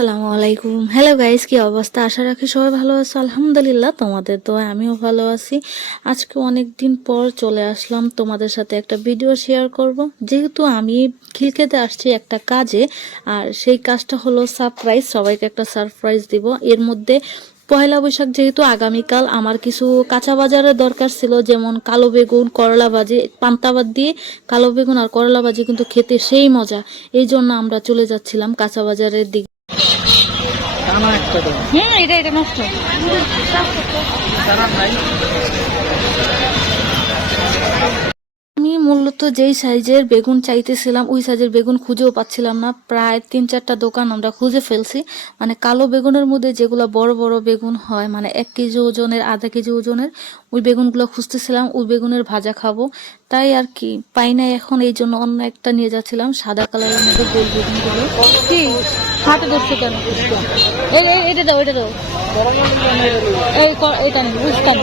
আসসালামু আলাইকুম। Hello guys, কি অবস্থা? আশা রাখি সবাই ভালো আছো। আলহামদুলিল্লাহ, তোমাদের দোয়ায় আমিও ভালো আছি। আজকে অনেক দিন পর চলে আসলাম তোমাদের সাথে একটা ভিডিও শেয়ার করব। যেহেতু আমি খিলক্ষেতে আসছি একটা কাজে, আর সেই কাজটা হলো সারপ্রাইজ, সবাইকে একটা সারপ্রাইজ দিব। এর মধ্যে পয়লা বৈশাখ যেহেতু আগামীকাল, আমার কিছু কাঁচা বাজারের দরকার ছিল, যেমন কালো বেগুন, করলা ভাজি, পান্তা ভাত দিয়ে কালো বেগুন আর করলা ভাজি কিন্তু খেতে সেই মজা। এই জন্য আমরা চলে যাচ্ছিলাম কাঁচা বাজারের দিকে। এটা নষ্ট। আমি মূলত যেই সাইজের বেগুন চাইতেছিলাম ওই সাইজের বেগুন খুঁজেও পাচ্ছিলাম না। প্রায় 3-4টা দোকান আমরা খুঁজে ফেলছি। মানে কালো বেগুনের মধ্যে যেগুলো বড় বড় বেগুন হয়, মানে 1 কেজি ওজনের, আধা কেজি ওজনের, ওই বেগুনগুলো খুঁজতেছিলাম। ওই বেগুনের ভাজা খাবো, তাই আর কি পাই নাই এখন, এই জন্য অন্য একটা নিয়ে যাচ্ছিলাম, সাদা কালারের মধ্যে গোল বেগুনগুলো। কি হাতে ধরছে কেন? এটা দাও, এটা দাও, এটা নেই, বুঝতাম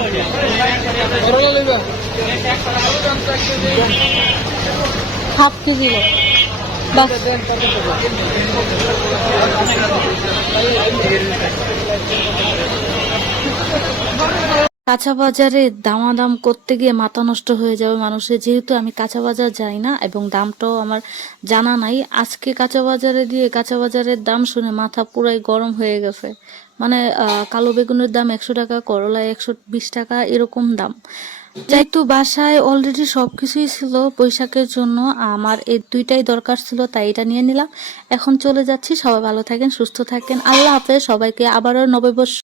হাফ কেজি বাস। কাঁচা বাজারে দামাদাম করতে গিয়ে মাথা নষ্ট হয়ে যাবে মানুষের, যেহেতু আমি কাঁচা বাজার যাই না এবং দামটাও আমার জানা নাই। আজকে কাঁচা বাজারে দিয়ে কাঁচা বাজারের দাম শুনে মাথা পুরাই গরম হয়ে গেছে। মানে কালো বেগুনের দাম 100 টাকা, করলা 120 টাকা, এরকম দাম। যেহেতু বাসায় অলরেডি সবকিছুই ছিল বৈশাখের জন্য, আমার এই দুইটাই দরকার ছিল, তাই এটা নিয়ে নিলাম। এখন চলে যাচ্ছি। সবাই ভালো থাকেন, সুস্থ থাকেন, আল্লাহ হাফেজ সবাইকে। আবারও নববর্ষ